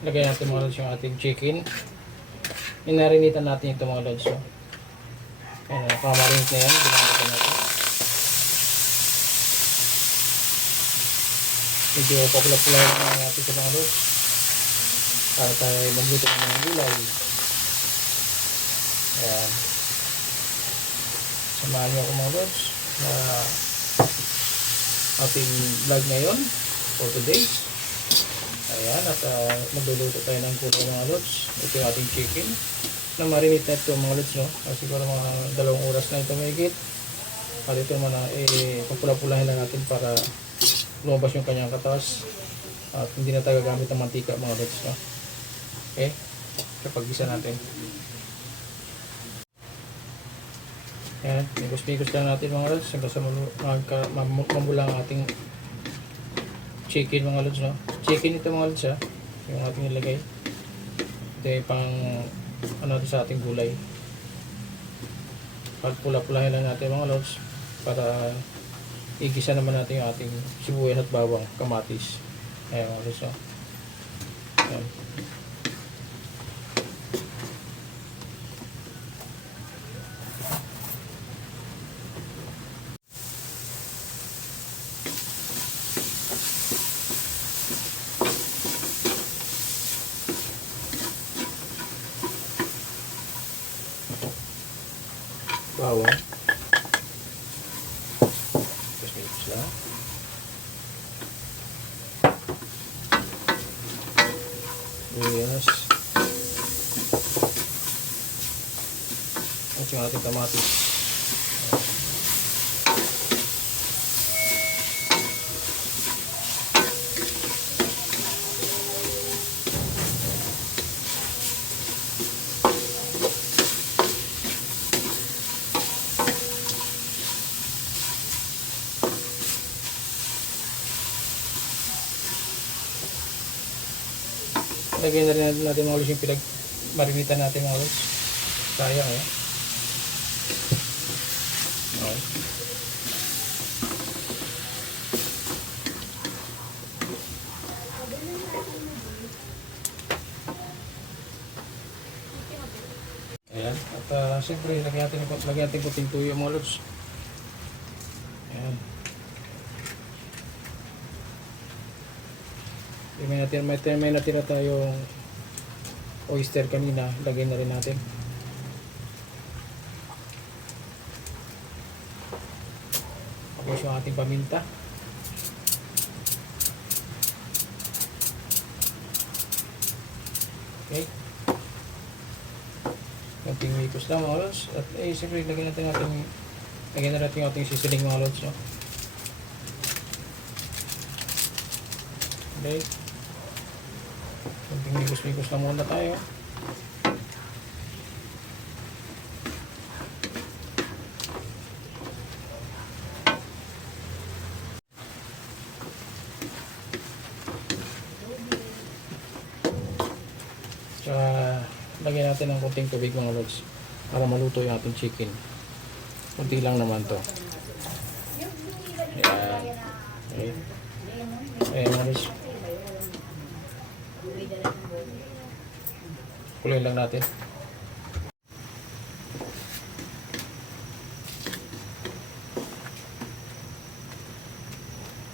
Lagyan natin mga lods yung ating chicken. Inarinitan natin ito mga lods. Ayan, nakamarinit na yan. Ginagawa natin. Medyo papula-pula lang natin sa mga lods. Para tayo magluto ng mga gulay. Ayan. Samahan niyo ako mga lods na ating vlog ngayon for today. Ayan, at magluluto tayo ng gulay mga lods. Ito yung ating chicken na marinate na ito mga lods, no? Siguro mga 2 oras na ito mahigit. At ito naman papula-pulahin lang natin para lumabas yung kanyang katas at hindi na tayo gagamit ng mantika mga lods, no? Okay, kapag gisa natin. Ayan, migos-migos lang natin mga lods hanggang sa mamula ang ating chicken mga lods, no? Chicken ito mga lods, yung ating nilagay. Ito yung pang sa ating gulay. Pagpula-pulahin lang natin mga lods para igisa naman natin yung ating sibuyas at bawang, kamatis. Ayan mga lods, no? Ayan. Bawang. Tapos may isla. Sibuyas. At yung ating kamatis. Lagyan na rin natin mga ulos yung pinag-marinitan natin mga ulos. Sayang Okay. Ayan. At siyempre lagyan natin puting tuyo mga ulos. Ayan. May natira tayong oyster kanina, lagay na rin natin. Tapos yung ating paminta. Okay. Konting mikos lang mga lods. At siyempre lagyan na natin yung ating sisiling mga lods, no? Okay. Kunting mikos-mikos lang muna tayo. Tsaka lagyan natin ng kunting tubig mga lods para maluto yung ating chicken. Kunti lang naman to. Ayan. Okay. Ayan mga lods. Kuloyin lang natin.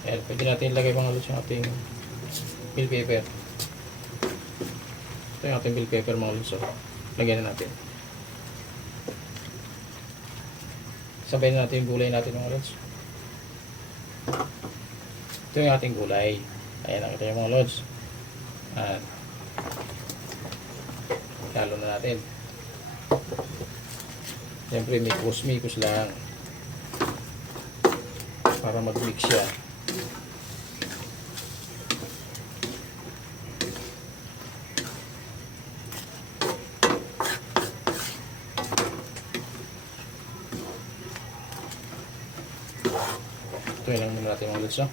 Ayan, pwede natin ilagay mga lods yung ating bell pepper. Ito yung ating bell pepper mga lods. So, lagyan na natin. Sabayin natin yung gulay natin mga lods. Ito yung ating gulay. Ayan, nakita yung mga lods. At halo na natin. Siyempre mikos lang para mag-mix siya. Ito lang muna natin mga lods, no?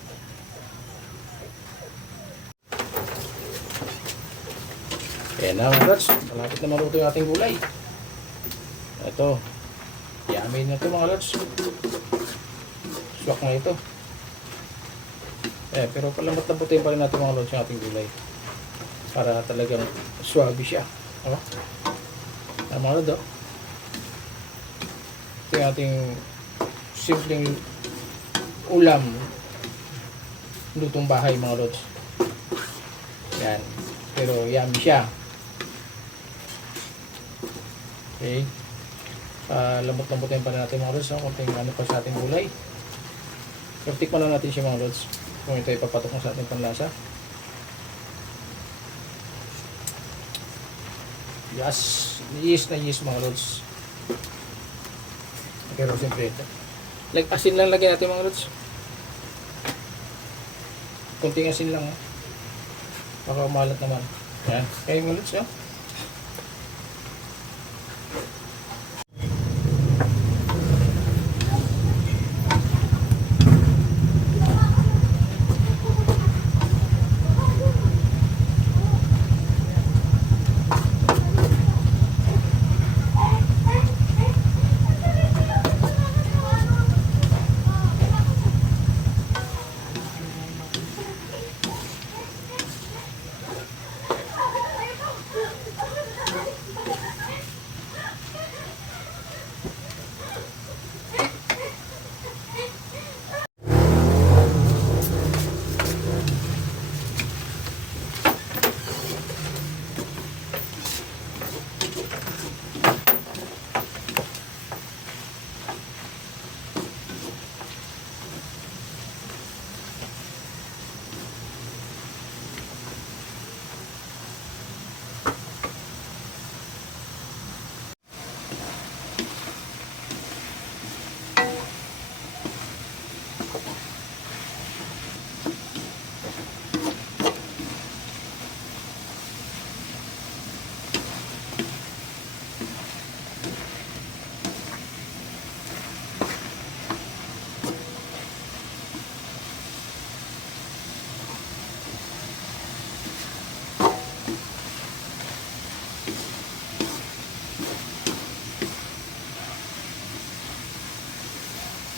Ayan na mga lods, malapit na maluto yung ating gulay. Ito, yummy na ito mga lods. Swak na ito. Pero palamot-lamputin pa rin natin mga lods yung ating gulay. Para talagang swabe siya. Diba? Mga lods, ito yung ating simpleng ulam. Lutong bahay mga lods. Yan. Pero yummy siya. Okay. Lambot-lambutin pa rin natin mga lods. Kunting ano pa sa ating gulay. Tikman lang natin siya mga lods. Kung ito ay papatok na sa ating panlasa. Yes na yes mga lods. Pero siyempre ito. Like asin lang lagyan natin mga lods. Kunting asin lang. Baka umalat naman. Yan. Kaya mga lods.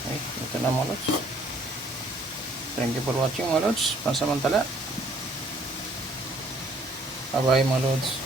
Okay, ito na mga lods. Thank you for watching mga lods. Pansamantala. Bye bye mga lods.